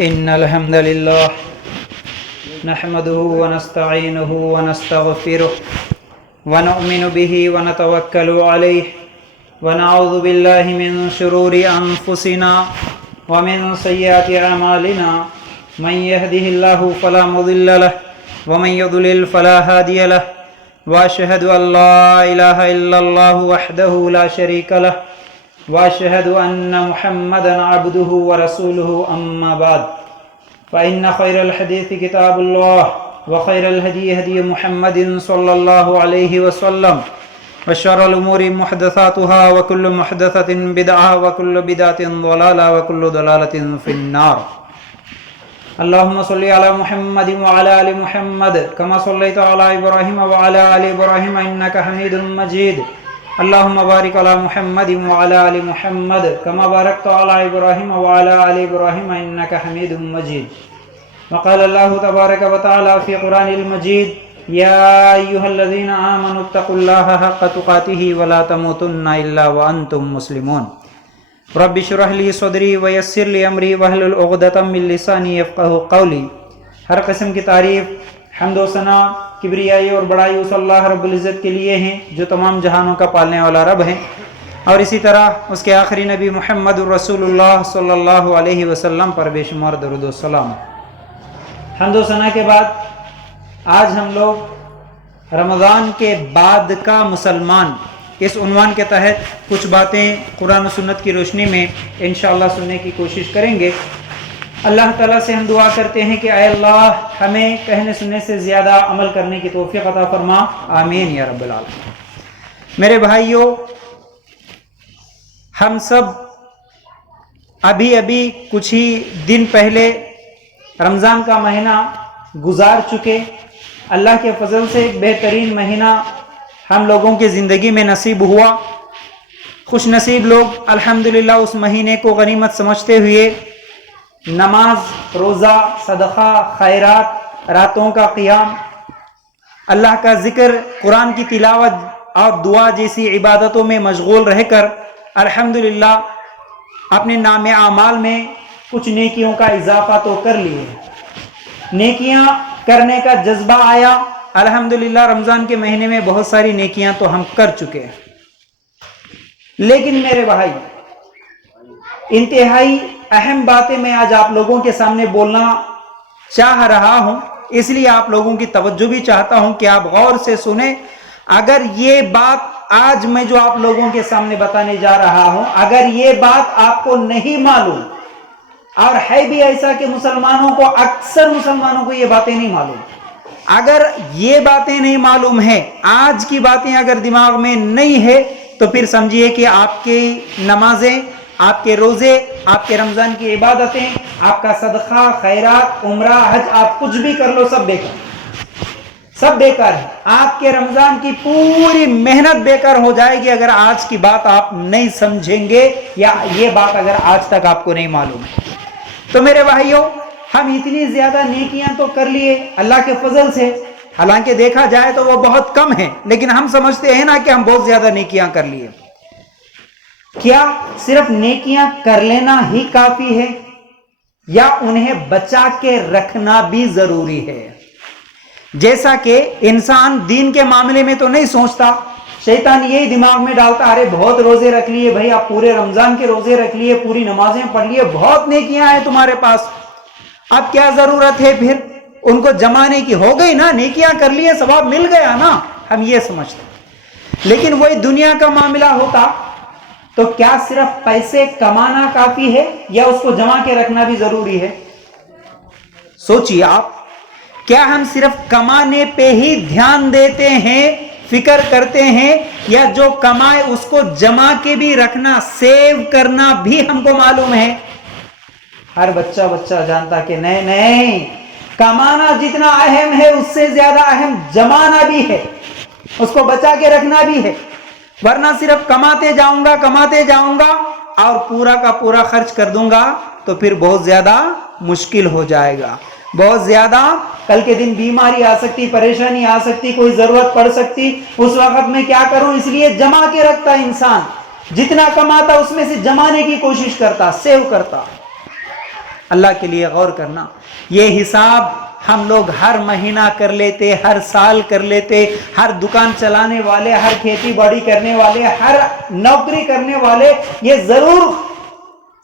إن الحمد لله نحمده ونستعينه ونستغفره ونؤمن به ونتوكل عليه ونعوذ بالله من شرور أنفسنا ومن سيئات أعمالنا من يهده الله فلا مضل له ومن يضلل فلا هادي له وأشهد أن لا إله إلا الله وحده لا شريك له وأشهد أن محمدا عبده ورسوله أما بعد فإن خير الحديث كتاب الله وخير الهدي هدي محمد صلى الله عليه وسلم وشر الأمور محدثاتها وكل محدثة بدعة وكل بدعة ضلالة وكل ضلالة في النار. اللهم صل على محمد وعلى آل محمد كما صليت على إبراهيم وعلى آل إبراهيم إنك حميد مجيد. اللهم بارك على محمد وعلى آل محمد كما باركت على إبراهيم وعلى آل إبراهيم إنك حميد مجيد. وقال الله تبارك وتعالى في قرآن المجيد: يا أيها الذين آمنوا اتقوا الله حق تقاته ولا تموتن إلا وأنتم مسلمون. رب اشرح لي صدری ویسر لی امری واحلل عقدۃ من لسانی یفقہوا قولی. ہر قسم کی تعریف، حمد و ثنا، کبریائی اور بڑائی اس اللہ رب العزت کے لیے ہیں جو تمام جہانوں کا پالنے والا رب ہے، اور اسی طرح اس کے آخری نبی محمد الرسول اللہ صلی اللہ علیہ وسلم پر بے شمار درود و سلام. حمد و ثنا کے بعد آج ہم لوگ رمضان کے بعد کا مسلمان اس عنوان کے تحت کچھ باتیں قرآن و سنت کی روشنی میں انشاءاللہ سننے کی کوشش کریں گے. اللہ تعالیٰ سے ہم دعا کرتے ہیں کہ اے اللہ ہمیں کہنے سننے سے زیادہ عمل کرنے کی توفیق عطا فرما، آمین یا رب العالمین. میرے بھائیوں، ہم سب ابھی کچھ ہی دن پہلے رمضان کا مہینہ گزار چکے. اللہ کے فضل سے ایک بہترین مہینہ ہم لوگوں کی زندگی میں نصیب ہوا. خوش نصیب لوگ الحمدللہ اس مہینے کو غنیمت سمجھتے ہوئے نماز، روزہ، صدقہ، خیرات، راتوں کا قیام، اللہ کا ذکر، قرآن کی تلاوت اور دعا جیسی عبادتوں میں مشغول رہ کر الحمدللہ اپنے نام اعمال میں کچھ نیکیوں کا اضافہ تو کر لیے. نیکیاں کرنے کا جذبہ آیا. الحمدللہ رمضان کے مہینے میں بہت ساری نیکیاں تو ہم کر چکے ہیں. لیکن میرے بھائی، انتہائی اہم باتیں میں آج آپ لوگوں کے سامنے بولنا چاہ رہا ہوں، اس لیے آپ لوگوں کی توجہ بھی چاہتا ہوں کہ آپ غور سے سنیں. اگر یہ بات آج میں جو آپ لوگوں کے سامنے بتانے جا رہا ہوں، اگر یہ بات آپ کو نہیں معلوم، اور ہے بھی ایسا کہ اکثر مسلمانوں کو یہ باتیں نہیں معلوم، اگر یہ باتیں نہیں معلوم ہیں، آج کی باتیں اگر دماغ میں نہیں ہے، تو پھر سمجھیے کہ آپ کی نمازیں، آپ کے روزے، آپ کے رمضان کی عبادتیں، آپ کا صدقہ، خیرات، عمرہ، حج، آپ کچھ بھی کر لو، سب بیکار ہے. آپ کے رمضان کی پوری محنت بیکار ہو جائے گی اگر آج کی بات آپ نہیں سمجھیں گے، یا یہ بات اگر آج تک آپ کو نہیں معلوم ہے. تو میرے بھائیوں، ہم اتنی زیادہ نیکیاں تو کر لیے اللہ کے فضل سے، حالانکہ دیکھا جائے تو وہ بہت کم ہیں، لیکن ہم سمجھتے ہیں نا کہ ہم بہت زیادہ نیکیاں کر لیے. کیا صرف نیکیاں کر لینا ہی کافی ہے، یا انہیں بچا کے رکھنا بھی ضروری ہے؟ جیسا کہ انسان دین کے معاملے میں تو نہیں سوچتا، شیطان یہی دماغ میں ڈالتا، ارے بہت روزے رکھ لیے بھائی، آپ پورے رمضان کے روزے رکھ لیے، پوری نمازیں پڑھ لیے، بہت نیکیاں ہیں تمہارے پاس، اب کیا ضرورت ہے پھر ان کو جمانے کی؟ ہو گئی نا، نیکیاں کر لیے، ثواب مل گیا نا. ہم یہ سمجھتے ہیں. لیکن وہی دنیا کا معاملہ ہوتا تو کیا صرف پیسے کمانا کافی ہے، یا اس کو جما کے رکھنا بھی ضروری ہے؟ سوچیے آپ، کیا ہم صرف کمانے پہ ہی دھیان دیتے ہیں، فکر کرتے ہیں، یا جو کمائے اس کو جما کے بھی رکھنا، سیو کرنا بھی ہم کو معلوم ہے؟ ہر بچہ جانتا کہ نہیں، کمانا جتنا اہم ہے اس سے زیادہ اہم جمانا بھی ہے، اس کو بچا کے رکھنا بھی ہے. ورنہ صرف کماتے جاؤں گا اور پورا کا پورا خرچ کر دوں گا تو پھر بہت زیادہ مشکل ہو جائے گا. بہت زیادہ کل کے دن بیماری آ سکتی، پریشانی آ سکتی، کوئی ضرورت پڑ سکتی، اس وقت میں کیا کروں؟ اس لیے جما کے رکھتا انسان، جتنا کماتا اس میں سے جمانے کی کوشش کرتا، سیو کرتا. اللہ کے لیے غور کرنا. یہ حساب ہم لوگ ہر مہینہ کر لیتے، ہر سال کر لیتے. ہر دکان چلانے والے، ہر کھیتی باڑی کرنے والے، ہر نوکری کرنے والے یہ ضرور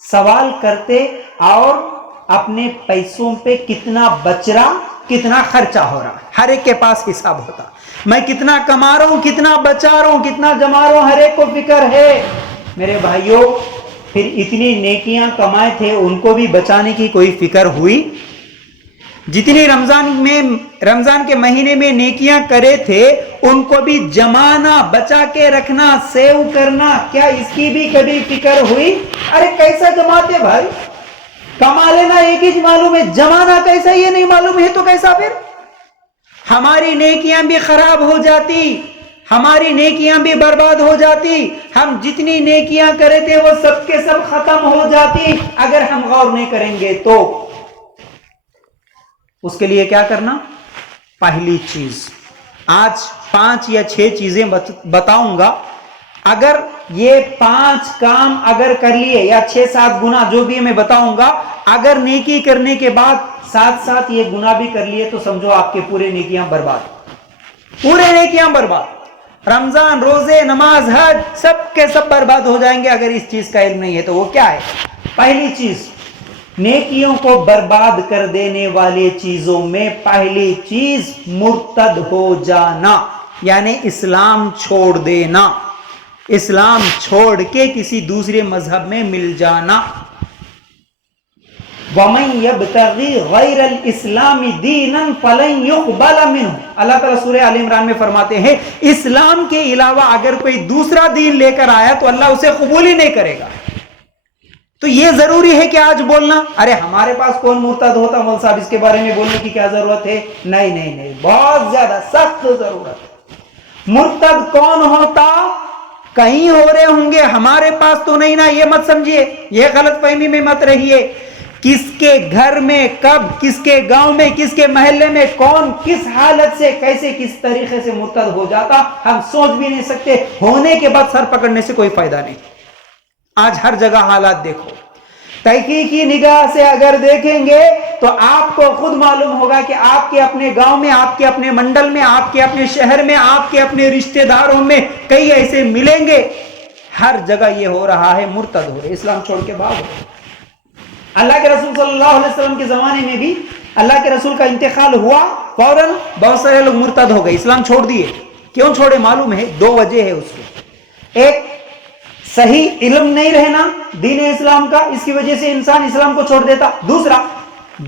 سوال کرتے اور اپنے پیسوں پہ کتنا بچ رہا، کتنا خرچہ ہو رہا. ہر ایک کے پاس حساب ہوتا. میں کتنا کما رہا ہوں، کتنا بچا رہا ہوں، کتنا جما رہا ہوں، ہر ایک کو فکر ہے. میرے بھائیوں، پھر اتنی نیکیاں کمائے تھے ان کو بھی بچانے کی کوئی فکر ہوئی؟ جتنی رمضان کے مہینے میں نیکیاں کرے تھے ان کو بھی جمانا، بچا کے رکھنا، سیو کرنا، کیا اس کی بھی کبھی فکر ہوئی؟ ارے کیسا جماتے بھائی؟ کما لینا ایک ہی معلوم ہے، جمانا کیسا یہ نہیں معلوم ہے تو کیسا؟ پھر ہماری نیکیاں بھی خراب ہو جاتی، ہماری نیکیاں بھی برباد ہو جاتی. ہم جتنی نیکیاں کرے تھے وہ سب کے سب ختم ہو جاتی اگر ہم غور نہیں کریں گے تو. اس کے لیے کیا کرنا؟ پہلی چیز آج 5 یا 6 چیزیں بتاؤں گا. اگر یہ 5 کام اگر کر لیے یا 6-7 گنا جو بھی میں بتاؤں گا، اگر نیکی کرنے کے بعد ساتھ یہ گناہ بھی کر لیے تو سمجھو آپ کے پورے نیکیاں برباد، پورے نیکیاں برباد. رمضان، روزے، نماز، حج سب کے سب برباد ہو جائیں گے اگر اس چیز کا علم نہیں ہے. تو وہ کیا ہے؟ پہلی چیز، نیکیوں کو برباد کر دینے والے چیزوں میں پہلی چیز مرتد ہو جانا، یعنی اسلام چھوڑ دینا، اسلام چھوڑ کے کسی دوسرے مذہب میں مل جانا. وَمَن يَبْتَغِي غَيْرَ الْإِسْلَامِ دِينًا فَلَن يُقْبَلَ مِنْهُ. اللہ تعالیٰ سورہ آل عمران میں فرماتے ہیں اسلام کے علاوہ اگر کوئی دوسرا دین لے کر آیا تو اللہ اسے قبول ہی نہیں کرے گا. تو یہ ضروری ہے کہ آج بولنا ارے ہمارے پاس کون مرتد ہوتا مول صاحب، اس کے بارے میں بولنے کی کیا ضرورت ہے؟ نہیں، بہت زیادہ سخت ضرورت ہے. مرتد کون ہوتا؟ کہیں ہو رہے ہوں گے، ہمارے پاس تو نہیں نا. یہ مت سمجھیے، یہ غلط فہمی میں مت رہیے. کس کے گھر میں، کب، کس کے گاؤں میں، کس کے محلے میں، کون کس حالت سے، کیسے، کس طریقے سے مرتد ہو جاتا ہم سوچ بھی نہیں سکتے. ہونے کے بعد سر پکڑنے سے کوئی فائدہ نہیں. آج ہر جگہ حالات دیکھو. تحقیقی نگاہ سے اگر دیکھیں گے تو آپ کو خود معلوم ہوگا کہ آپ کے اپنے گاؤں میں، آپ کے اپنے منڈل میں، آپ کے اپنے شہر میں، آپ کے اپنے رشتہ داروں میں کئی ایسے ملیں گے. ہر جگہ یہ ہو رہا ہے، مرتد ہو رہے، اسلام چھوڑ کے بھاگ رہے. اللہ کے رسول صلی اللہ علیہ وسلم کے زمانے میں بھی اللہ کے رسول کا انتقال ہوا، فوراً بہت سارے لوگ مرتد ہو گئے، اسلام چھوڑ دیے. کیوں چھوڑے معلوم ہے؟ 2 وجہ ہے اس کے. ایک، صحیح علم نہیں رہنا دین اسلام کا، اس کی وجہ سے انسان اسلام کو چھوڑ دیتا. دوسرا،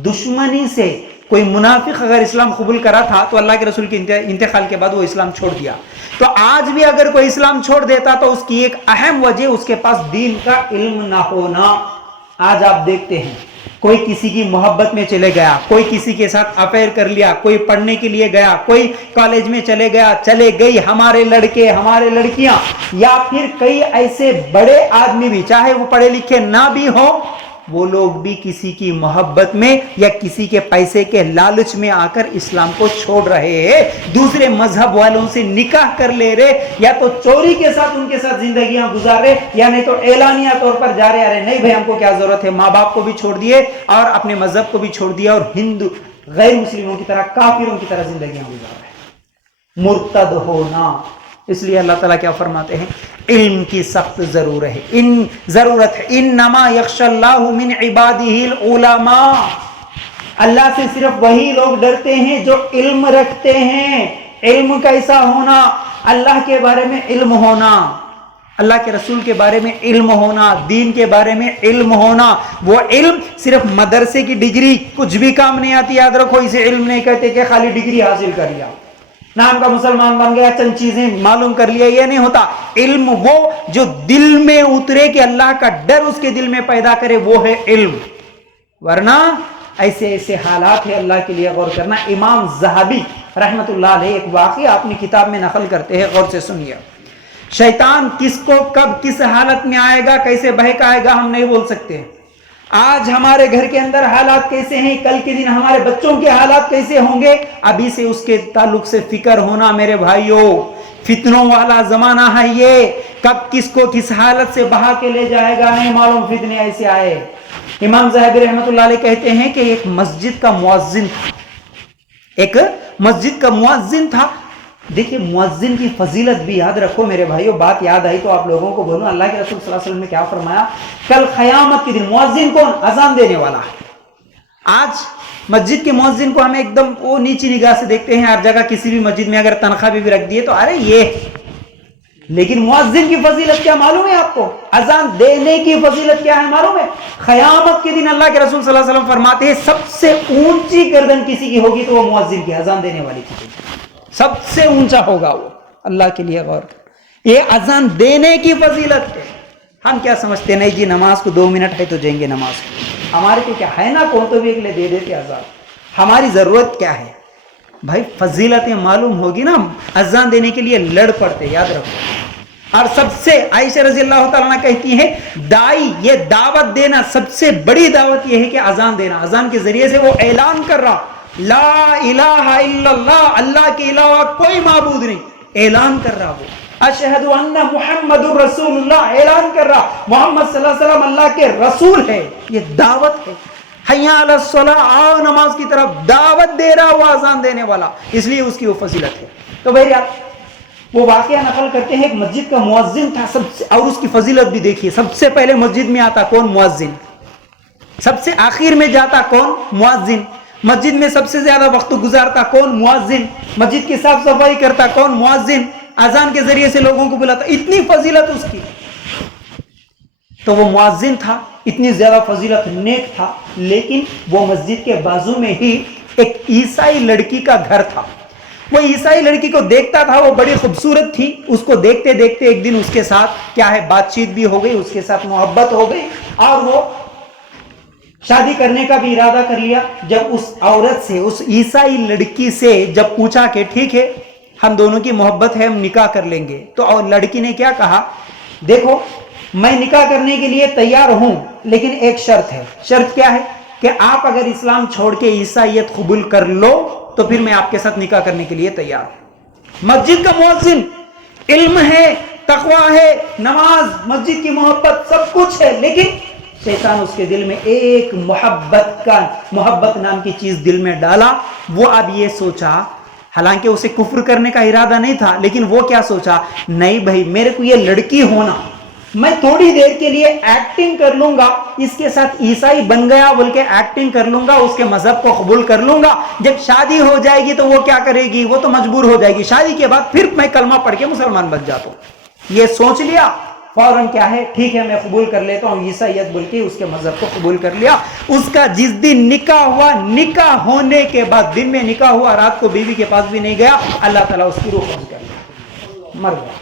دشمنی سے کوئی منافق اگر اسلام قبول کرا تھا تو اللہ کے رسول کے انتقال کے بعد وہ اسلام چھوڑ دیا. تو آج بھی اگر کوئی اسلام چھوڑ دیتا تو اس کی ایک اہم وجہ اس کے پاس دین کا علم نہ ہونا. آج آپ دیکھتے ہیں کوئی کسی کی محبت میں چلے گیا، کوئی کسی کے ساتھ افیئر کر لیا، کوئی پڑھنے کے لیے گیا، کوئی کالج میں چلے گیا، چلے گئی. ہمارے لڑکے، ہمارے لڑکیاں، یا پھر کئی ایسے بڑے آدمی بھی، چاہے وہ پڑھے لکھے نہ بھی ہو، وہ لوگ بھی کسی کی محبت میں یا کسی کے پیسے کے لالچ میں آ کر اسلام کو چھوڑ رہے ہیں. دوسرے مذہب والوں سے نکاح کر لے رہے، یا تو چوری کے ساتھ ان کے ساتھ زندگیاں گزار رہے، یا نہیں تو اعلانیہ طور پر جا رہے. ارے نہیں بھائی، ہم کو کیا ضرورت ہے. ماں باپ کو بھی چھوڑ دیے اور اپنے مذہب کو بھی چھوڑ دیا، اور ہندو غیر مسلموں کی طرح، کافروں کی طرح زندگیاں گزار رہے. مرتد ہونا. اس لیے اللہ تعالیٰ کیا فرماتے ہیں؟ علم کی سخت ضرورت ہے. انما یخشی اللہ من عبادہ العلماء. اللہ سے صرف وہی لوگ ڈرتے ہیں جو علم رکھتے ہیں. علم کیسا ہونا؟ اللہ کے بارے میں علم ہونا، اللہ کے رسول کے بارے میں علم ہونا، دین کے بارے میں علم ہونا. وہ علم صرف مدرسے کی ڈگری کچھ بھی کام نہیں آتی. یاد رکھو، اسے علم نہیں کہتے کہ خالی ڈگری حاصل کر لیا، نام کا مسلمان بن گیا، چند چیزیں معلوم کر لیا. یہ نہیں ہوتا. علم وہ جو دل میں اترے، کہ اللہ کا ڈر اس کے دل میں پیدا کرے، وہ ہے علم. ورنہ ایسے حالات ہے. اللہ کے لیے غور کرنا. امام ذہبی رحمت اللہ علیہ ایک واقعہ اپنی کتاب میں نقل کرتے ہیں، غور سے سنیے. شیطان کس کو کب کس حالت میں آئے گا، کیسے بہکائے گا، ہم نہیں بول سکتے. آج ہمارے گھر کے اندر حالات کیسے ہیں، کل کے دن ہمارے بچوں کے حالات کیسے ہوں گے، ابھی سے اس کے تعلق سے فکر ہونا. میرے بھائیوں، فتنوں والا زمانہ ہے یہ. کب کس کو کس حالت سے بہا کے لے جائے گا نہیں معلوم. فتنے ایسے آئے امام ذہبی رحمۃ اللہ علیہ کہتے ہیں کہ ایک مسجد کا مؤذن تھا، ایک مسجد کا مؤذن تھا۔ دیکھیے مؤذن کی فضیلت بھی یاد رکھو میرے بھائیو، بات یاد آئی تو آپ لوگوں کو بولوں، اللہ کے رسول صلی اللہ علیہ وسلم نے کیا فرمایا؟ کل قیامت کے دن مؤذن کون؟ اذان دینے والا ہے۔ آج مسجد کے مؤذن کو ہمیں ایک دم وہ نیچی نگاہ سے دیکھتے ہیں، ہر جگہ کسی بھی مسجد میں اگر تنخواہ بھی رکھ دیے تو ارے یہ، لیکن مؤذن کی فضیلت کیا معلوم ہے آپ کو؟ اذان دینے کی فضیلت کیا ہے معلوم ہے؟ قیامت کے دن اللہ کے رسول صلی اللہ علیہ وسلم فرماتے ہیں سب سے اونچی گردن کسی کی ہوگی تو وہ مؤذن کی، اذان دینے والے کی ہوگی، سب سے اونچا ہوگا وہ۔ اللہ کے لیے غور کر، یہ اذان دینے کی فضیلت ہے۔ ہم کیا سمجھتے ہیں؟ نہیں جی نماز کو 2 منٹ ہے تو جائیں گے نماز کو، ہمارے کو کیا ہے نا، کون تو بھی اگلے دے دیتے اذان، ہماری ضرورت کیا ہے بھائی؟ فضیلتیں معلوم ہوگی نا، اذان دینے کے لیے لڑ پڑتے، یاد رکھو۔ اور سب سے عائشہ رضی اللہ تعالیٰ عنہ کہتی ہیں دائی یہ دعوت دینا، سب سے بڑی دعوت یہ ہے کہ اذان دینا، اذان کے ذریعے سے وہ اعلان کر رہا لا الہ الا اللہ، اللہ کے علاوہ کوئی معبود نہیں، اعلان کر رہا وہ اشہد ان محمد رسول اللہ، اعلان کر رہا محمد صلی اللہ علیہ وسلم اللہ کے رسول ہے، یہ دعوت ہے۔ حیا علی الصلاۃ، آؤ نماز کی طرف، دعوت دے رہا وہ اذان دینے والا، اس لیے اس کی وہ فضیلت ہے۔ تو بھائی وہ واقعہ نقل کرتے ہیں ایک مسجد کا مؤذن تھا، اور اس کی فضیلت بھی دیکھیے، سب سے پہلے مسجد میں آتا کون؟ مؤذن۔ سب سے آخر میں جاتا کون؟ مؤذن۔ مسجد میں سب سے زیادہ وقت گزارتا کون؟ مؤذن۔ مسجد کی صاف صفائی کرتا کون؟ مؤذن۔ اذان کے ذریعے سے لوگوں کو بلاتا، اتنی فضیلت اس کی۔ تو وہ مؤذن تھا، اتنی زیادہ فضیلت، نیک تھا، لیکن وہ مسجد کے بازو میں ہی ایک عیسائی لڑکی کا گھر تھا۔ وہ عیسائی لڑکی کو دیکھتا تھا، وہ بڑی خوبصورت تھی، اس کو دیکھتے دیکھتے ایک دن اس کے ساتھ کیا ہے بات چیت بھی ہو گئی، اس کے ساتھ محبت ہو گئی، اور وہ شادی کرنے کا بھی ارادہ کر لیا۔ جب اس عورت سے، اس عیسائی لڑکی سے جب پوچھا کہ ٹھیک ہے ہم دونوں کی محبت ہے، ہم نکاح کر لیں گے، تو اور لڑکی نے کیا کہا؟ دیکھو میں نکاح کرنے کے لیے تیار ہوں، لیکن ایک شرط ہے۔ شرط کیا ہے؟ کہ آپ اگر اسلام چھوڑ کے عیسائیت قبول کر لو تو پھر میں آپ کے ساتھ نکاح کرنے کے لیے تیار ہوں۔ مسجد کا مؤذن، علم ہے، تقویٰ ہے، نماز، مسجد کی محبت، سب کچھ ہے، لیکن شیطان اس کے دل میں ایک محبت نام کی چیز دل میں ڈالا۔ وہ اب یہ سوچا، حالانکہ اسے کفر کرنے کا ارادہ نہیں تھا، لیکن وہ کیا سوچا؟ نہیں بھائی میرے کو یہ لڑکی ہونا، میں تھوڑی دیر کے لیے ایکٹنگ کر لوں گا، اس کے ساتھ عیسائی بن گیا بول کے ایکٹنگ کر لوں گا، اس کے مذہب کو قبول کر لوں گا، جب شادی ہو جائے گی تو وہ کیا کرے گی؟ وہ تو مجبور ہو جائے گی، شادی کے بعد پھر میں کلمہ پڑھ کے مسلمان بن جاتا ہوں۔ یہ سوچ لیا، فوراً کیا ہے ٹھیک ہے میں قبول کر لیتا ہوں عیسائیت بول کے اس کے مذہب کو قبول کر لیا۔ اس کا جس دن نکاح ہوا، نکاح ہونے کے بعد دن میں نکاح ہوا، رات کو بیوی کے پاس بھی نہیں گیا، اللہ تعالیٰ اس کی روح قبض کر لیا، مر گیا۔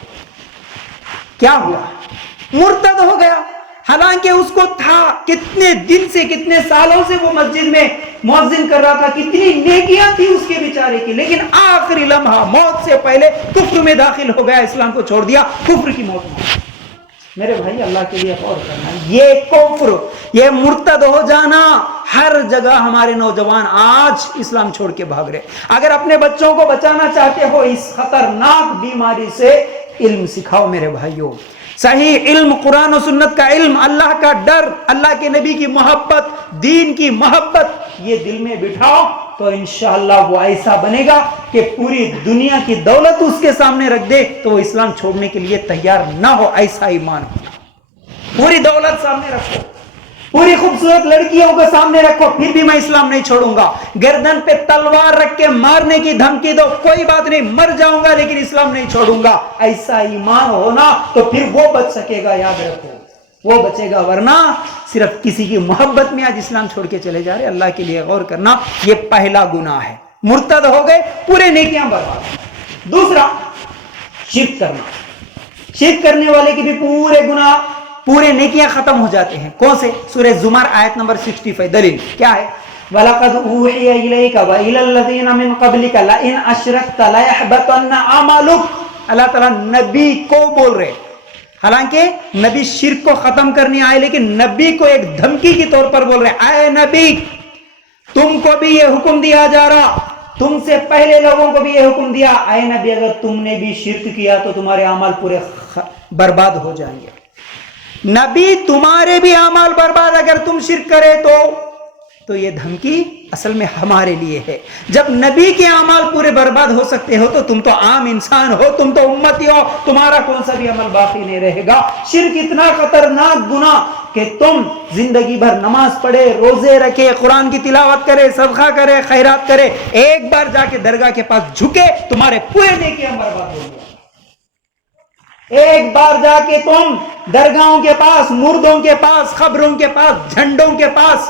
کیا ہوا؟ مرتد ہو گیا۔ حالانکہ اس کو تھا کتنے دن سے، کتنے سالوں سے وہ مسجد میں مؤذن کر رہا تھا، کتنی نیکیاں تھی اس کے بیچارے کی، لیکن آخری لمحہ موت سے پہلے کفر میں داخل ہو گیا، اسلام کو چھوڑ دیا، کفر کی موت میں۔ میرے بھائی اللہ کے لیے غور کرنا، یہ کفر، یہ مرتد ہو جانا، ہر جگہ ہمارے نوجوان آج اسلام چھوڑ کے بھاگ رہے۔ اگر اپنے بچوں کو بچانا چاہتے ہو اس خطرناک بیماری سے، علم سکھاؤ میرے بھائیوں، صحیح علم، قرآن و سنت کا علم، اللہ کا ڈر، اللہ کے نبی کی محبت، دین کی محبت، یہ دل میں بٹھاؤ تو انشاءاللہ وہ ایسا بنے گا کہ پوری دنیا کی دولت اس کے سامنے رکھ دے تو وہ اسلام چھوڑنے کے لیے تیار نہ ہو، ایسا ایمان ہو۔ پوری دولت سامنے رکھو، پوری خوبصورت لڑکیوں کو سامنے رکھو، پھر بھی میں اسلام نہیں چھوڑوں گا، گردن پہ تلوار رکھ کے مارنے کی دھمکی دو، کوئی بات نہیں، مر جاؤں گا لیکن اسلام نہیں چھوڑوں گا، ایسا ایمان ہونا تو پھر وہ بچ سکے گا، یاد رکھو وہ بچے گا، ورنہ صرف کسی کی محبت میں آج اسلام چھوڑ کے چلے جا رہے۔ اللہ کے لیے غور کرنا، یہ پہلا گناہ ہے، مرتد ہو گئے، پورے نیکیاں برباد۔ دوسرا شرک کرنا، شرک کرنے والے کی بھی پورے گناہ، پورے نیکیاں ختم ہو جاتے ہیں۔ کون سے؟ سورہ زمر آیت نمبر 65، دلیل کیا ہے؟ وَلَقَدْ أُوحِيَ إِلَيْكَ وَإِلَى الَّذِينَ مِن قَبْلِكَ لَئِنْ أَشْرَكْتَ لَيَحْبَطَنَّ عَمَلُكَ۔ اللہ تعالیٰ نبی کو بول رہے، حالانکہ نبی شرک کو ختم کرنے آئے، لیکن نبی کو ایک دھمکی کے طور پر بول رہے، اے نبی تم کو بھی یہ حکم دیا جا رہا، تم سے پہلے لوگوں کو بھی یہ حکم دیا، اے نبی اگر تم نے بھی شرک کیا تو تمہارے اعمال پورے برباد ہو جائیں گے۔ نبی تمہارے بھی اعمال برباد اگر تم شرک کرے تو یہ دھمکی اصل میں ہمارے لیے ہے. جب نبی کے اعمال پورے برباد ہو سکتے ہو تو تم تو عام انسان ہو, تم تو امتی ہو, تمہارا کون سا بھی عمل باقی نہیں رہے گا. شرک اتنا خطرناک گناہ کہ تم زندگی بھر نماز پڑھے, روزے رکھے, قرآن کی تلاوت کرے, صدقہ کرے, خیرات کرے, ایک بار جا کے درگاہ کے پاس جھکے تمہارے پورے نیکیاں برباد ہو گئے. ایک بار جا کے تم درگاہوں کے پاس, مردوں کے پاس, قبروں کے پاس, جھنڈوں کے پاس,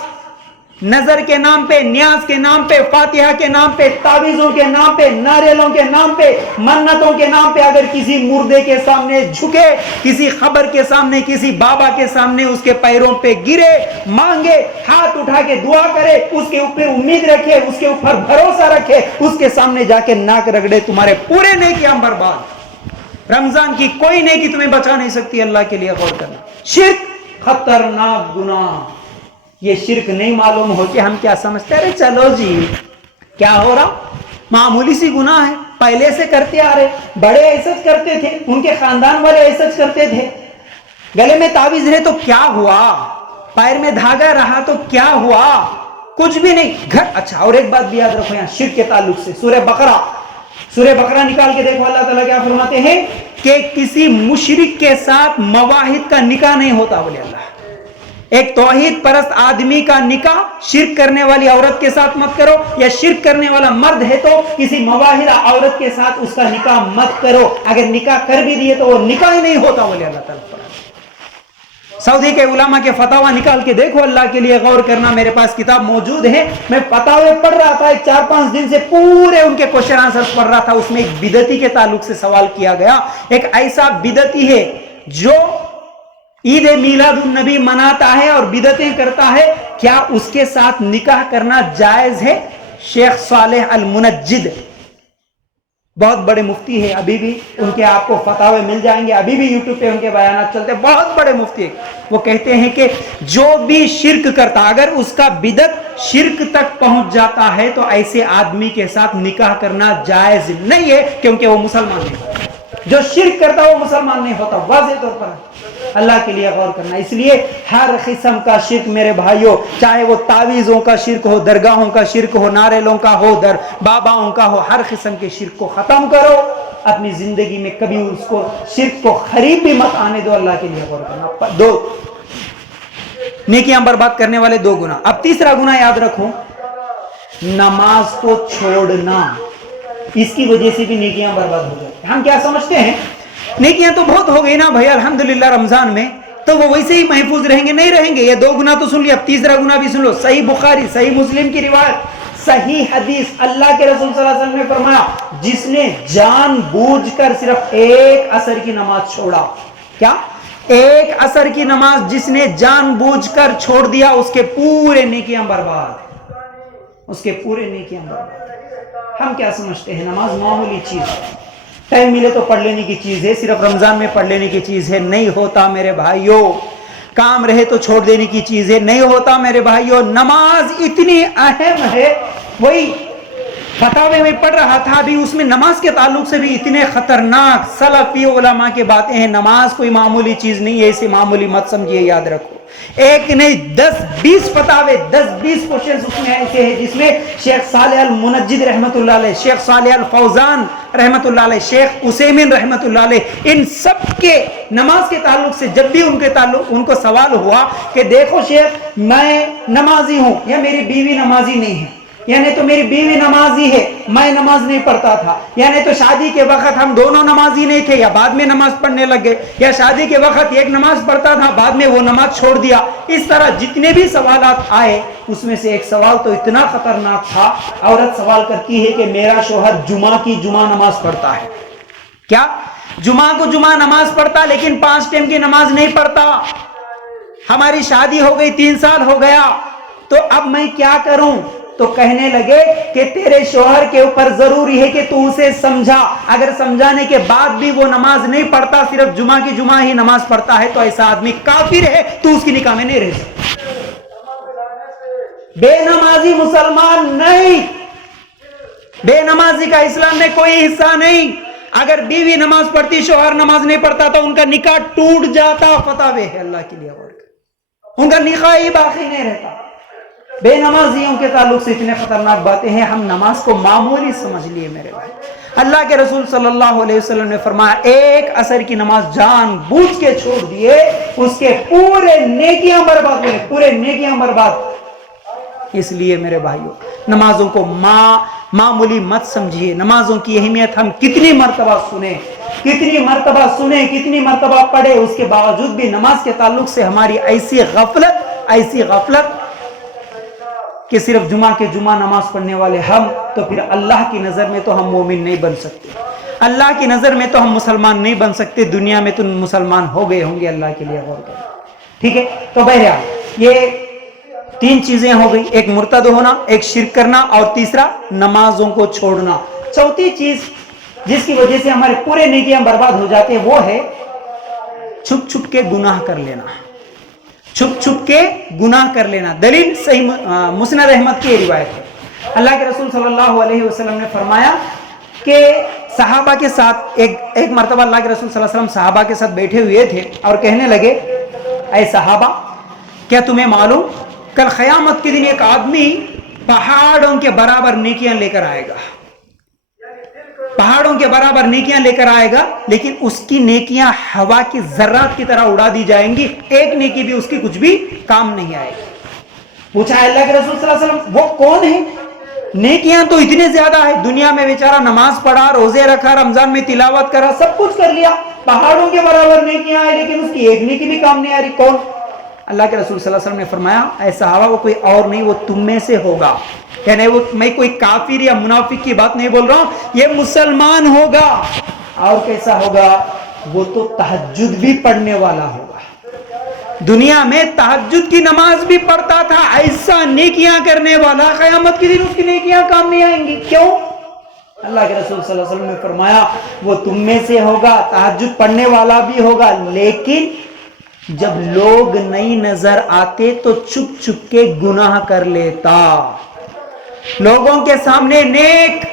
نظر کے نام پہ, نیاز کے نام پہ, فاتحہ کے نام پہ, تعویذوں کے نام پہ, ناریلوں کے نام پہ, منتوں کے نام پہ اگر کسی مردے کے سامنے جھکے, کسی قبر کے سامنے, کسی بابا کے سامنے اس کے پیروں پہ گرے, مانگے, ہاتھ اٹھا کے دعا کرے, اس کے اوپر امید رکھے, اس کے اوپر بھروسہ رکھے, اس کے سامنے جا کے ناک رگڑے, تمہارے پورے نیکیاں برباد. رمضان کی کوئی نیکی تمہیں بچا نہیں سکتی. اللہ کے لیے غور کرنا. شرک خطرناک گناہ. یہ شرک نہیں معلوم ہو کہ ہم کیا سمجھتے ہیں, ارے چلو جی کیا ہو رہا, معمولی سی گناہ ہے, پہلے سے کرتے آ رہے, بڑے ایسا کرتے تھے, ان کے خاندان والے ایسا کرتے تھے, گلے میں تعویذ ہے تو کیا ہوا, پیر میں دھاگا رہا تو کیا ہوا, کچھ بھی نہیں. گھر اچھا, اور ایک بات بھی یاد رکھو یہاں شرک کے تعلق سے, سورہ بقرہ نکال کے دیکھو, اللہ تعالیٰ کیا فرماتے ہیں کہ کسی مشرک کے ساتھ مواہد کا نکاح نہیں ہوتا. بولے اللہ, ایک توحید پرست آدمی کا نکاح شرک کرنے والی عورت کے ساتھ مت کرو, یا شرک کرنے والا مرد ہے تو کسی مواہدہ عورت کے ساتھ اس کا نکاح مت کرو. اگر نکاح کر بھی دیے تو وہ نکاح ہی نہیں ہوتا. بولے اللہ تعالیٰ. سعودی کے علماء کے فتاوی نکال کے دیکھو, اللہ کے لیے غور کرنا. میرے پاس کتاب موجود ہے, میں فتاوی پڑھ رہا تھا, 4-5 دن سے پورے ان کے کوشچن آنسر پڑھ رہا تھا. اس میں ایک بدعتی کے تعلق سے سوال کیا گیا. ایک ایسا بدعتی ہے جو عید میلاد النبی مناتا ہے اور بدعتیں کرتا ہے, کیا اس کے ساتھ نکاح کرنا جائز ہے؟ شیخ صالح المنجد بہت بڑے مفتی ہے, ابھی بھی ان کے آپ کو فتاوے مل جائیں گے, ابھی بھی یوٹیوب پہ ان کے بیانات چلتے, بہت بڑے مفتی ہے. وہ کہتے ہیں کہ جو بھی شرک کرتا, اگر اس کا بدعت شرک تک پہنچ جاتا ہے تو ایسے آدمی کے ساتھ نکاح کرنا جائز نہیں ہے, کیونکہ وہ مسلمان نہیں. جو شرک کرتا وہ مسلمان نہیں ہوتا, واضح طور پر. اللہ کے لیے غور کرنا. اس لیے ہر قسم کا شرک میرے بھائیوں, چاہے وہ تعویذوں کا شرک ہو, درگاہوں کا شرک ہو, ناریلوں کا ہو, باباؤں کا ہو, ہر قسم کے شرک کو ختم کرو. اپنی زندگی میں کبھی اس کو شرک کو قریب بھی مت آنے دو. اللہ کے لیے غور کرنا. 2 نیکیاں برباد کرنے والے 2 گناہ. اب تیسرا گناہ یاد رکھو, نماز کو چھوڑنا. اس کی وجہ سے بھی نیکیاں برباد ہو جاتی. ہم کیا سمجھتے ہیں, نیکیاں تو بہت ہو گئی نا بھائی الحمدللہ رمضان میں, تو وہ ویسے ہی محفوظ رہیں گے. نہیں رہیں گے. یہ 2 گناہ تو سن لیا, اب تیسرا گناہ بھی سن لو. صحیح بخاری, صحیح مسلم کی روایت, صحیح حدیث, اللہ کے رسول صلی اللہ علیہ وسلم نے فرمایا, جس نے جان بوجھ کر صرف ایک عصر کی نماز چھوڑا, کیا ایک عصر کی نماز جس نے جان بوجھ کر چھوڑ دیا, اس کے پورے نیکیاں برباد, اس کے پورے نیکیاں برباد. ہم کیا سمجھتے ہیں نماز معمولی چیز ہے, ٹائم ملے تو پڑھ لینے کی چیز ہے, صرف رمضان میں پڑھ لینے کی چیز ہے. نہیں ہوتا میرے بھائیوں. کام رہے تو چھوڑ دینے کی چیز ہے. نہیں ہوتا میرے بھائیوں. نماز اتنی اہم ہے. وہی فتاوے میں پڑھ رہا تھا ابھی, اس میں نماز کے تعلق سے بھی اتنے خطرناک سلفی علماء کی باتیں ہیں. نماز کوئی معمولی چیز نہیں ہے, اسے معمولی مت سمجھیے. یاد رکھو, ایک نہیں 10-20 فتاوے, 10-20 کوشچنز اس میں ایسے ہیں جس میں شیخ صالح المنجد رحمت اللہ علیہ, شیخ صالح الفوزان رحمت اللہ علیہ, شیخ عثیمین رحمت اللہ علیہ, ان سب کے نماز کے تعلق سے جب بھی ان کو سوال ہوا کہ دیکھو شیخ, میں نمازی ہوں یا میری بیوی نمازی نہیں ہے, یعنی تو میری بیوی نمازی ہے, میں نماز نہیں پڑھتا تھا, یعنی تو شادی کے وقت ہم دونوں نمازی نہیں تھے, یا بعد میں نماز پڑھنے لگے, یا شادی کے وقت ایک نماز پڑھتا تھا بعد میں وہ نماز چھوڑ دیا. اس طرح جتنے بھی سوالات آئے, اس میں سے ایک سوال تو اتنا خطرناک تھا. عورت سوال کرتی ہے کہ میرا شوہر جمعہ کی جمعہ نماز پڑھتا ہے, کیا جمعہ کو جمعہ نماز پڑھتا لیکن 5 ٹائم کی نماز نہیں پڑھتا, ہماری شادی ہو گئی 3 سال ہو گیا, تو اب میں کیا کروں؟ تو کہنے لگے کہ تیرے شوہر کے اوپر ضروری ہے کہ تو اسے سمجھا, اگر سمجھانے کے بعد بھی وہ نماز نہیں پڑھتا, صرف جمعہ کی جمعہ ہی نماز پڑھتا ہے, تو ایسا آدمی کافر ہے, تو اس کی نکاح میں نہیں رہ سکتا. بے نمازی مسلمان نہیں, بے نمازی کا اسلام میں کوئی حصہ نہیں. اگر بیوی نماز پڑھتی شوہر نماز نہیں پڑھتا تو ان کا نکاح ٹوٹ جاتا. فتاوی ہے اللہ کے لیے غور کریں. ان کا نکاح ہی باقی نہیں رہتا. بے نمازیوں کے تعلق سے اتنے خطرناک باتیں ہیں. ہم نماز کو معمولی سمجھ لیے میرے بھائی. اللہ کے رسول صلی اللہ علیہ وسلم نے فرمایا ایک عصر کی نماز جان بوجھ کے چھوڑ دیے اس کے پورے نیکیاں برباد ہوئے, پورے نیکیاں برباد. اس لیے میرے بھائیوں نمازوں کو معمولی مت سمجھیے. نمازوں کی اہمیت ہم کتنی مرتبہ سنیں, کتنی مرتبہ پڑھے, اس کے باوجود بھی نماز کے تعلق سے ہماری ایسی غفلت کہ صرف جمعہ کے جمعہ نماز پڑھنے والے ہم, تو پھر اللہ کی نظر میں تو ہم مومن نہیں بن سکتے, اللہ کی نظر میں تو ہم مسلمان نہیں بن سکتے. دنیا میں تو مسلمان ہو گئے ہوں گے. اللہ کے لیے غور کریں. ٹھیک ہے, تو بہرحال یہ 3 چیزیں ہو گئی. ایک مرتد ہونا, ایک شرک کرنا, اور تیسرا نمازوں کو چھوڑنا. چوتھی چیز جس کی وجہ سے ہمارے پورے نیکیاں برباد ہو جاتے ہیں وہ ہے چھپ کے گناہ کر لینا. چھپ کے گناہ کر لینا. دلیل صحیح مسند احمد کی روایت ہے. اللہ کے رسول صلی اللہ علیہ وسلم نے فرمایا کہ صحابہ کے ساتھ ایک مرتبہ اللہ کے رسول صلی اللہ علیہ وسلم صحابہ کے ساتھ بیٹھے ہوئے تھے اور کہنے لگے اے صحابہ کیا تمہیں معلوم کل قیامت کے دن ایک آدمی پہاڑوں کے برابر نیکیاں لے کر آئے گا, پہاڑوں کے برابر نیکیاں لے کر آئے گا, لیکن اس کی نیکیاں ہوا کی ذرات کی طرح اڑا دی جائیں گی, ایک نیکی بھی اس کی کچھ بھی کام نہیں آئے گی. پوچھا اللہ کے رسول صلی اللہ علیہ وسلم وہ کون ہے؟ نیکیاں تو اتنے زیادہ ہے, دنیا میں بیچارہ نماز پڑھا, روزے رکھا, رمضان میں تلاوت کرا, سب کچھ کر لیا, پہاڑوں کے برابر نیکیاں آئے لیکن اس کی ایک نیکی بھی کام نہیں آ رہی. کون؟ اللہ کے رسول صلی اللہ علیہ وسلم نے فرمایا اے صحابہ وہ کوئی اور نہیں, وہ تم میں سے ہوگا. یعنی وہ میں کوئی کافر یا منافق کی بات نہیں بول رہا ہوں, یہ مسلمان ہوگا. اور کیسا ہوگا؟ وہ تو تہجد بھی پڑھنے والا ہوگا, دنیا میں تہجد کی نماز بھی پڑھتا تھا, ایسا نیکیاں کرنے والا, قیامت کے دن اس کی نیکیاں کام نہیں آئیں گی. کیوں؟ اللہ کے رسول صلی اللہ علیہ وسلم نے فرمایا وہ تم میں سے ہوگا, تہجد پڑھنے والا بھی ہوگا, لیکن جب لوگ نہیں نظر آتے تو چھپ کے گناہ کر لیتا. لوگوں کے سامنے نیک,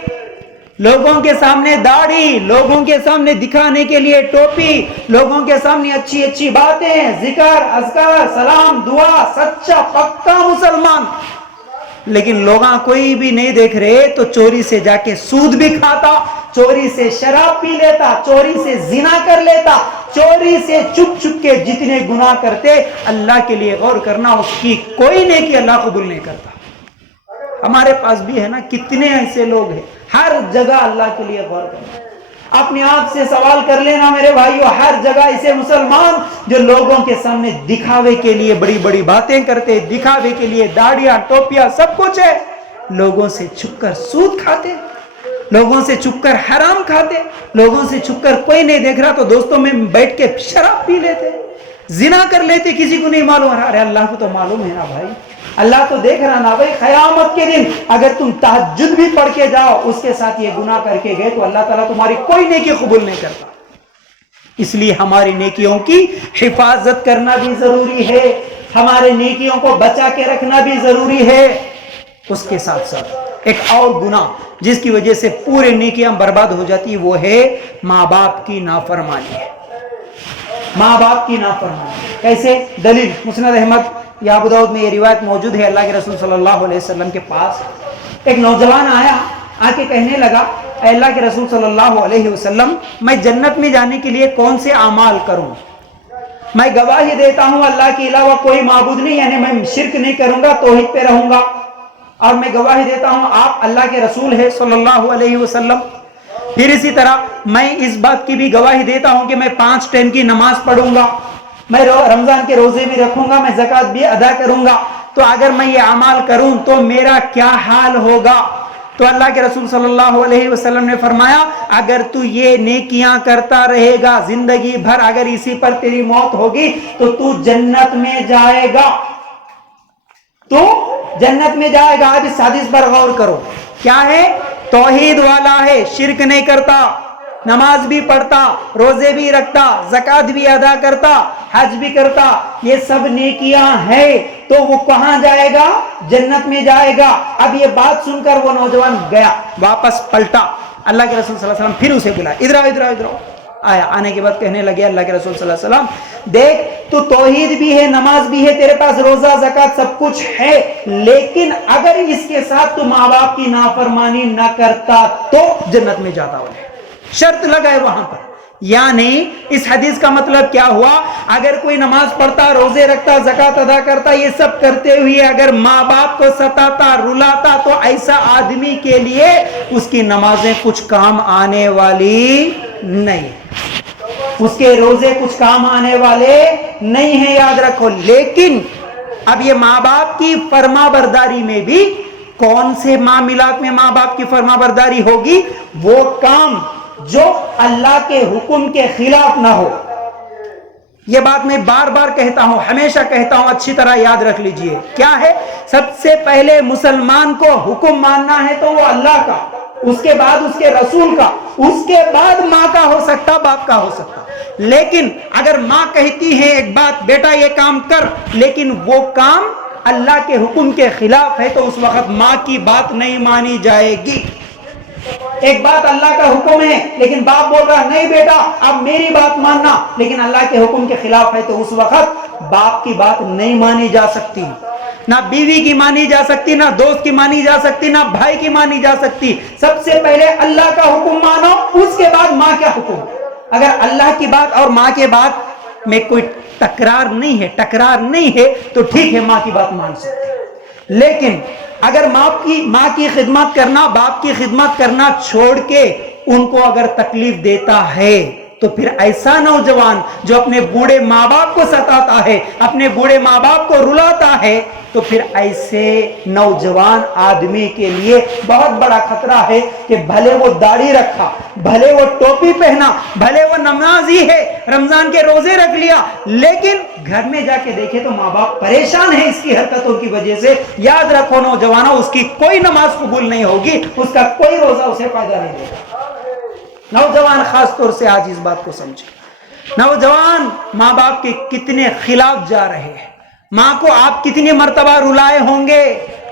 لوگوں کے سامنے داڑھی, لوگوں کے سامنے دکھانے کے لیے ٹوپی, لوگوں کے سامنے اچھی باتیں, ذکر, اذکار, سلام, دعا, سچا پکا مسلمان, لیکن لوگ کوئی بھی نہیں دیکھ رہے تو چوری سے جا کے سود بھی کھاتا, چوری سے شراب پی لیتا, چوری سے زنا کر لیتا, چوری سے چھپ کے جتنے گناہ کرتے, اللہ کے لیے غور کرنا اس کی کوئی نیکی اللہ قبول نہیں کرتا. ہمارے پاس بھی ہے نا کتنے ایسے لوگ ہیں, ہر جگہ اللہ کے لیے غور کرنا. اپنے آپ سے سوال کر لینا میرے بھائیو, ہر جگہ ایسے مسلمان جو لوگوں کے سامنے دکھاوے کے لیے بڑی باتیں کرتے, دکھاوے کے لیے داڑیاں, ٹوپیاں, سب کچھ ہے, لوگوں سے چھپ کر سود کھاتے, لوگوں سے چھپ کر حرام کھاتے, لوگوں سے چھپ کر کوئی نہیں دیکھ رہا تو دوستوں میں بیٹھ کے شراب پی لیتے, زنا کر لیتے, کسی کو نہیں معلوم. ارے اللہ کو تو معلوم ہے نا بھائی, اللہ تو دیکھ رہا نا بھائی. قیامت کے دن اگر تم تہجد بھی پڑھ کے جاؤ اس کے ساتھ یہ گناہ کر کے گئے تو اللہ تعالیٰ تمہاری کوئی نیکی قبول نہیں کرتا. اس لیے ہماری نیکیوں کی حفاظت کرنا بھی ضروری ہے, ہمارے نیکیوں کو بچا کے رکھنا بھی ضروری ہے. اس کے ساتھ ایک اور گناہ جس کی وجہ سے پورے نیکیاں برباد ہو جاتی وہ ہے ماں باپ کی نافرمانی. ماں باپ کی نافرمانی کیسے؟ دلیل مسند احمد یا ابو داؤد میں یہ روایت موجود ہے. اللہ کے رسول صلی اللہ علیہ وسلم کے پاس ایک نوجوان آیا, آ کے کہنے لگا اے اللہ کے رسول صلی اللہ علیہ وسلم میں جنت میں جانے کے لیے کون سے اعمال کروں؟ میں گواہی دیتا ہوں اللہ کے علاوہ کوئی معبود نہیں, یعنی میں شرک نہیں کروں گا, توحید پہ رہوں گا, اور میں گواہی دیتا ہوں آپ اللہ کے رسول ہیں صلی اللہ علیہ وسلم. پھر اسی طرح میں اس بات کی بھی گواہی دیتا ہوں کہ میں 5 ٹائم کی نماز پڑھوں گا, میں رمضان کے روزے بھی رکھوں گا, میں زکوٰۃ بھی ادا کروں گا. تو اگر میں یہ اعمال کروں تو میرا کیا حال ہوگا؟ تو اللہ کے رسول صلی اللہ علیہ وسلم نے فرمایا اگر تو یہ نیکیاں کرتا رہے گا زندگی بھر, اگر اسی پر تیری موت ہوگی تو جنت میں جائے گا, تو جنت میں جائے گا. اب اس حدیث پر غور کرو, کیا ہے؟ توحید والا ہے, شرک نہیں کرتا, نماز بھی پڑھتا, روزے بھی رکھتا, زکوٰۃ بھی ادا کرتا, حج بھی کرتا, یہ سب نیکیاں ہیں, تو وہ کہاں جائے گا؟ جنت میں جائے گا. اب یہ بات سن کر وہ نوجوان گیا, واپس پلٹا, اللہ کے رسول صلی اللہ علیہ وسلم پھر اسے بلایا، ادھر آؤ ادھر آؤ ادھر آؤ۔ آیا، آنے کے بعد کہنے لگے اللہ کے رسول صلی اللہ علیہ وسلم دیکھ تو توحید بھی ہے، نماز بھی ہے، تیرے پاس روزہ زکوٰۃ سب کچھ ہے، لیکن اگر اس کے ساتھ تو ماں باپ کی نافرمانی نہ کرتا تو جنت میں جاتا ہو۔ شرط لگائے وہاں پر، یعنی اس حدیث کا مطلب کیا ہوا؟ اگر کوئی نماز پڑھتا، روزے رکھتا، زکوٰۃ ادا کرتا، یہ سب کرتے ہوئے اگر ماں باپ کو ستاتا، رلاتا، تو ایسا آدمی کے لیے اس کی نمازیں کچھ کام آنے والی نہیں، اس کے روزے کچھ کام آنے والے نہیں ہیں، یاد رکھو۔ لیکن اب یہ ماں باپ کی فرما برداری میں بھی کون سے معاملات میں ماں باپ کی فرما برداری ہوگی؟ وہ کام جو اللہ کے حکم کے خلاف نہ ہو۔ یہ بات میں بار بار کہتا ہوں، ہمیشہ کہتا ہوں، اچھی طرح یاد رکھ لیجئے۔ کیا ہے؟ سب سے پہلے مسلمان کو حکم ماننا ہے تو وہ اللہ کا، اس کے بعد اس کے رسول کا، اس کے بعد ماں کا ہو سکتا، باپ کا ہو سکتا۔ لیکن اگر ماں کہتی ہے ایک بات، بیٹا یہ کام کر، لیکن وہ کام اللہ کے حکم کے خلاف ہے، تو اس وقت ماں کی بات نہیں مانی جائے گی۔ ایک بات اللہ کا حکم ہے لیکن باپ بول رہا نہیں بیٹا اب میری بات ماننا، لیکن اللہ کے حکم کے خلاف ہے، تو اس وقت باپ کی بات نہیں مانی جا سکتی، نہ بیوی کی مانی جا سکتی، نہ دوست کی مانی جا سکتی، نہ بھائی کی مانی جا سکتی۔ سب سے پہلے اللہ کا حکم مانو، اس کے بعد ماں کا حکم۔ اگر اللہ کی بات اور ماں کے بات میں کوئی ٹکرار نہیں ہے تو ٹھیک ہے، ماں کی بات مان سکتے۔ لیکن اگر ماں کی خدمت کرنا، باپ کی خدمت کرنا چھوڑ کے ان کو اگر تکلیف دیتا ہے، تو پھر ایسا نوجوان جو اپنے بوڑھے ماں باپ کو ستاتا ہے، اپنے بوڑھے ماں باپ کو رلاتا ہے، تو پھر ایسے نوجوان آدمی کے لیے بہت بڑا خطرہ ہے کہ بھلے وہ داڑھی رکھا، بھلے وہ ٹوپی پہنا، بھلے وہ نمازی ہے، رمضان کے روزے رکھ لیا، لیکن گھر میں جا کے دیکھے تو ماں باپ پریشان ہیں اس کی حرکتوں کی وجہ سے۔ یاد رکھو نوجوانوں، اس کی کوئی نماز قبول نہیں ہوگی، اس کا کوئی روزہ اسے فائدہ نہیں دے گا۔ نوجوان خاص طور سے آج اس بات کو سمجھے، نوجوان ماں باپ کے کتنے خلاف جا رہے ہیں، ماں کو آپ کتنی مرتبہ رلائے ہوں گے،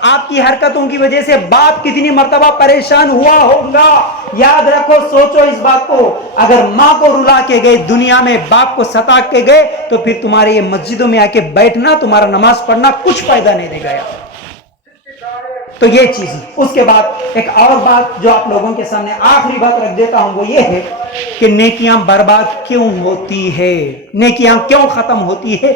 آپ کی حرکتوں کی وجہ سے باپ کتنی مرتبہ پریشان ہوا ہوگا۔ یاد رکھو، سوچو اس بات کو، اگر ماں کو رلا کے گئے دنیا میں، باپ کو ستا کے گئے، تو پھر تمہارے یہ مسجدوں میں آ کے بیٹھنا، تمہارا نماز پڑھنا کچھ فائدہ نہیں دے گا۔ تو یہ چیز ہے۔ اس کے بعد ایک اور بات جو آپ لوگوں کے سامنے آخری بات رکھ دیتا ہوں، وہ یہ ہے کہ نیکیاں برباد کیوں ہوتی ہے، نیکیاں کیوں ختم ہوتی ہے۔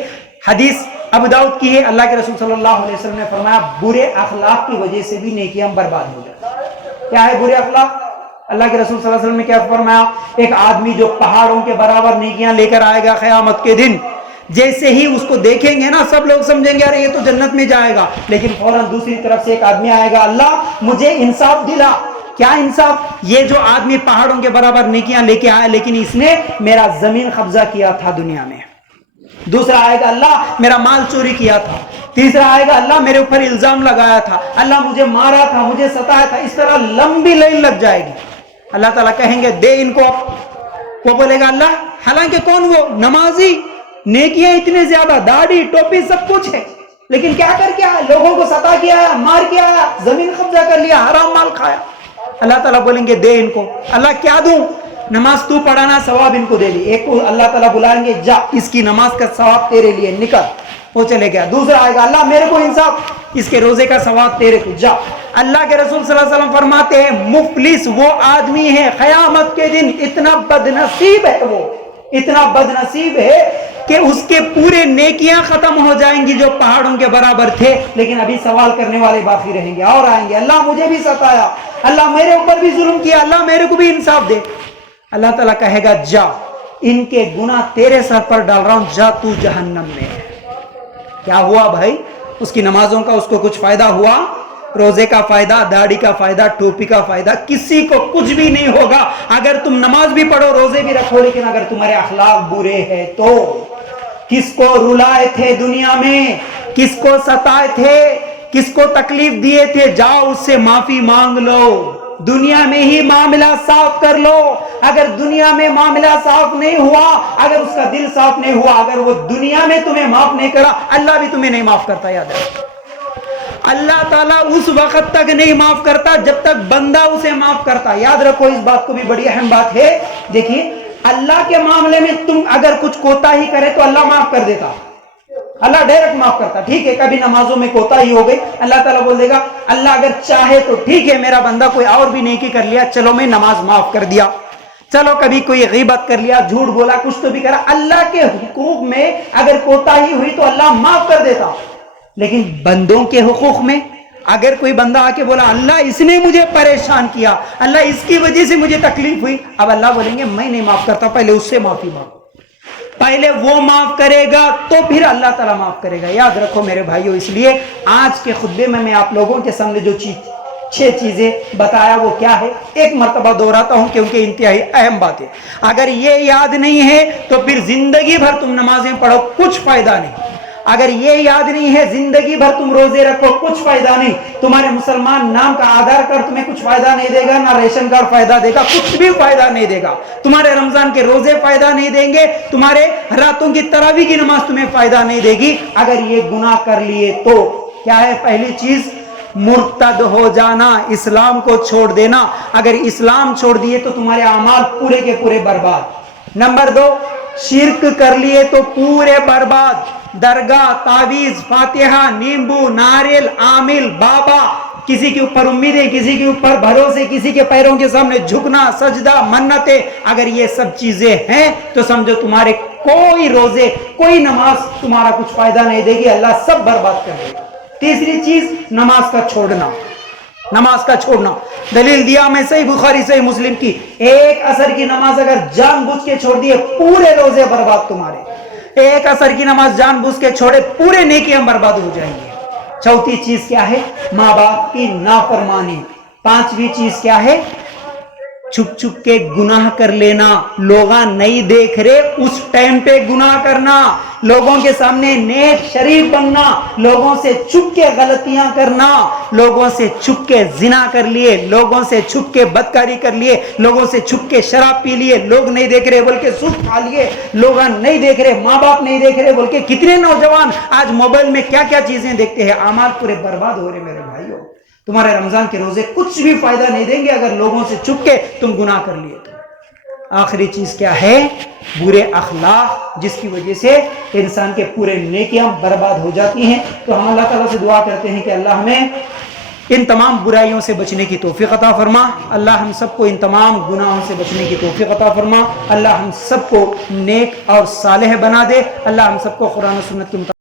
حدیث ابو داؤد کی ہے، اللہ کے رسول صلی اللہ علیہ وسلم نے فرمایا برے اخلاق کی وجہ سے بھی نیکیاں برباد ہو جاتی ہیں۔ کیا ہے برے اخلاق؟ اللہ کے رسول صلی اللہ علیہ وسلم نے کیا فرمایا؟ ایک آدمی جو پہاڑوں کے برابر نیکیاں لے کر آئے گا قیامت کے دن، جیسے ہی اس کو دیکھیں گے نا سب لوگ سمجھیں گے ارے یہ تو جنت میں جائے گا، لیکن فوراً دوسری طرف سے ایک آدمی آئے گا، اللہ مجھے انصاف دلا۔ کیا انصاف؟ یہ جو آدمی پہاڑوں کے برابر نیکیاں لے کے آیا لیکن اس نے میرا زمین قبضہ کیا تھا دنیا میں۔ دوسرا آئے گا، اللہ میرا مال چوری کیا تھا۔ تیسرا آئے گا، اللہ میرے اوپر الزام لگایا تھا، اللہ مجھے مارا تھا، مجھے ستایا تھا۔ اس طرح لمبی لائن لگ جائے گی۔ اللہ تعالیٰ کہیں گے دے ان کو۔ وہ بولے گا اللہ، حالانکہ کون وہ نمازی، نیکیاں اتنے زیادہ، داڑھی ٹوپی سب کچھ ہے، لیکن کیا کر کے آیا؟ لوگوں کو ستا کے آیا، مار کے آیا، زمین قبضہ کر لیا، حرام مال کھایا۔ اللہ تعالیٰ بولیں گے دے ان کو۔ اللہ کیا دوں؟ نماز تو پڑھانا ثواب ان کو دے دی۔ ایک کو اللہ تعالیٰ بلائیں گے جا اس کی نماز کا ثواب تیرے لیے، نکل، وہ چلے گیا۔ دوسرا آئے گا، اللہ میرے کو انصاف، اس کے روزے کا ثواب تیرے کو، جا۔ اللہ کے رسول صلی اللہ علیہ وسلم فرماتے ہیں مفلس وہ آدمی ہے قیامت کے دن اتنا بد نصیب ہے، وہ اتنا بد نصیب ہے کہ اس کے پورے نیکیاں ختم ہو جائیں گی جو پہاڑوں کے برابر تھے، لیکن ابھی سوال کرنے والے باقی رہیں گے اور آئیں گے، اللہ مجھے بھی ستایا، اللہ میرے اوپر بھی ظلم کیا، اللہ میرے کو بھی انصاف دے۔ اللہ تعالیٰ کہے گا جا، ان کے گناہ تیرے سر پر ڈال رہا ہوں، جا تو جہنم میں۔ کیا ہوا بھائی؟ اس کی نمازوں کا اس کو کچھ فائدہ ہوا؟ روزے کا فائدہ، داڑھی کا فائدہ، ٹوپی کا فائدہ کسی کو کچھ بھی نہیں ہوگا۔ اگر تم نماز بھی پڑھو، روزے بھی رکھو، لیکن اگر تمہارے اخلاق برے ہیں تو کس کو رلائے تھے دنیا میں، کس کو ستائے تھے، کس کو تکلیف دیے تھے، جاؤ اس سے معافی مانگ لو، دنیا میں ہی معاملہ صاف کر لو۔ اگر دنیا میں معاملہ صاف نہیں ہوا، اگر اس کا دل صاف نہیں ہوا، اگر وہ دنیا میں تمہیں معاف نہیں کرا، اللہ بھی تمہیں نہیں معاف کرتا، یاد رکھو۔ اللہ تعالیٰ اس وقت تک نہیں معاف کرتا جب تک بندہ اسے معاف کرتا. یاد رکھو اس بات کو بھی, بڑی اہم بات ہے. دیکھیے اللہ کے معاملے میں تم اگر کچھ کوتاہی کرے تو اللہ معاف کر دیتا, اللہ ڈائریکٹ معاف کرتا. ٹھیک ہے, کبھی نمازوں میں کوتاہی ہو گئی, اللہ تعالیٰ بول دے گا اللہ اگر چاہے تو ٹھیک ہے, میرا بندہ کوئی اور بھی نیکی کر لیا, چلو میں نماز معاف کر دیا. چلو کبھی کوئی غیبت کر لیا, جھوٹ بولا, کچھ تو بھی کرا, اللہ کے حقوق میں اگر کوتاہی ہوئی تو اللہ معاف کر دیتا. لیکن بندوں کے حقوق میں اگر کوئی بندہ آ کے بولا اللہ اس نے مجھے پریشان کیا, اللہ اس کی وجہ سے مجھے تکلیف ہوئی, اب اللہ بولیں گے میں نہیں معاف کرتا, پہلے اس سے معافی مانگو. پہلے وہ معاف کرے گا تو پھر اللہ تعالیٰ معاف کرے گا. یاد رکھو میرے بھائیو, اس لیے آج کے خطبے میں آپ لوگوں کے سامنے جو 6 چیزیں بتایا وہ کیا ہے, ایک مرتبہ دہراتا ہوں کیونکہ انتہائی اہم بات ہے. اگر یہ یاد نہیں ہے تو پھر زندگی بھر تم نمازیں پڑھو کچھ فائدہ نہیں. اگر یہ یاد نہیں ہے زندگی بھر تم روزے رکھو کچھ فائدہ نہیں. تمہارے مسلمان نام کا آدھار کارڈ تمہیں کچھ فائدہ نہیں دے گا, نہ ریشن کارڈ فائدہ دے گا, کچھ بھی فائدہ نہیں دے گا. تمہارے رمضان کے روزے فائدہ نہیں دیں گے, تمہارے راتوں کی تراویح کی نماز تمہیں فائدہ نہیں دے گی. اگر یہ گناہ کر لیے تو کیا ہے, پہلی چیز مرتد ہو جانا, اسلام کو چھوڑ دینا. اگر اسلام چھوڑ دیے تو تمہارے اعمال پورے کے پورے برباد. نمبر 2, شرک کر لیے تو پورے برباد. درگاہ, تعویذ, فاتحہ, نیمبو, ناریل, عامل, بابا, کسی کے اوپر امیدیں, کسی کے اوپر بھروسے, کسی کے پیروں کے سامنے جھکنا, سجدہ, منتیں, اگر یہ سب چیزیں ہیں تو سمجھو تمہارے کوئی روزے کوئی نماز تمہارا کچھ فائدہ نہیں دے گی, اللہ سب برباد کر دے گا. تیسری چیز نماز کا چھوڑنا, نماز کا چھوڑنا. دلیل دیا میں صحیح بخاری صحیح مسلم کی, ایک عصر کی نماز اگر جان بوجھ کے چھوڑ دیے پورے روزے برباد تمہارے. ایک عصر کی نماز جان بوجھ کے چھوڑے پورے نیکیاں برباد ہو جائیں گے. چوتھی چیز کیا ہے, ماں باپ کی نافرمانی. پانچویں چیز کیا ہے, چھپ چھپ کے گناہ کر لینا, لوگ نہیں دیکھ رہے اس ٹائم پہ گناہ کرنا, لوگوں کے سامنے نیک شریف بننا, لوگوں سے چھپ کے غلطیاں کرنا, لوگوں سے چھپ کے زنا کر لیے, لوگوں سے چھپ کے بدکاری کر لیے, لوگوں سے چھپ کے شراب پی لیے, لوگ نہیں دیکھ رہے بول کے سود کھا لیے, لوگ نہیں دیکھ رہے, ماں باپ نہیں دیکھ رہے بول کے کتنے نوجوان آج موبائل میں کیا کیا چیزیں دیکھتے ہیں. اعمال پورے برباد ہو رہے میرے بھائیوں. تمہارے رمضان کے روزے کچھ بھی فائدہ نہیں دیں گے اگر لوگوں سے چھپ کے تم گناہ کر لیے تو. آخری چیز کیا ہے, برے اخلاق, جس کی وجہ سے انسان کے پورے نیکیاں برباد ہو جاتی ہیں. تو ہم اللہ تعالیٰ سے دعا کرتے ہیں کہ اللہ ہمیں ان تمام برائیوں سے بچنے کی توفیق عطا فرما. اللہ ہم سب کو ان تمام گناہوں سے بچنے کی توفیق عطا فرما. اللہ ہم سب کو نیک اور صالح بنا دے. اللہ ہم سب کو قرآن و سنت کے مطابق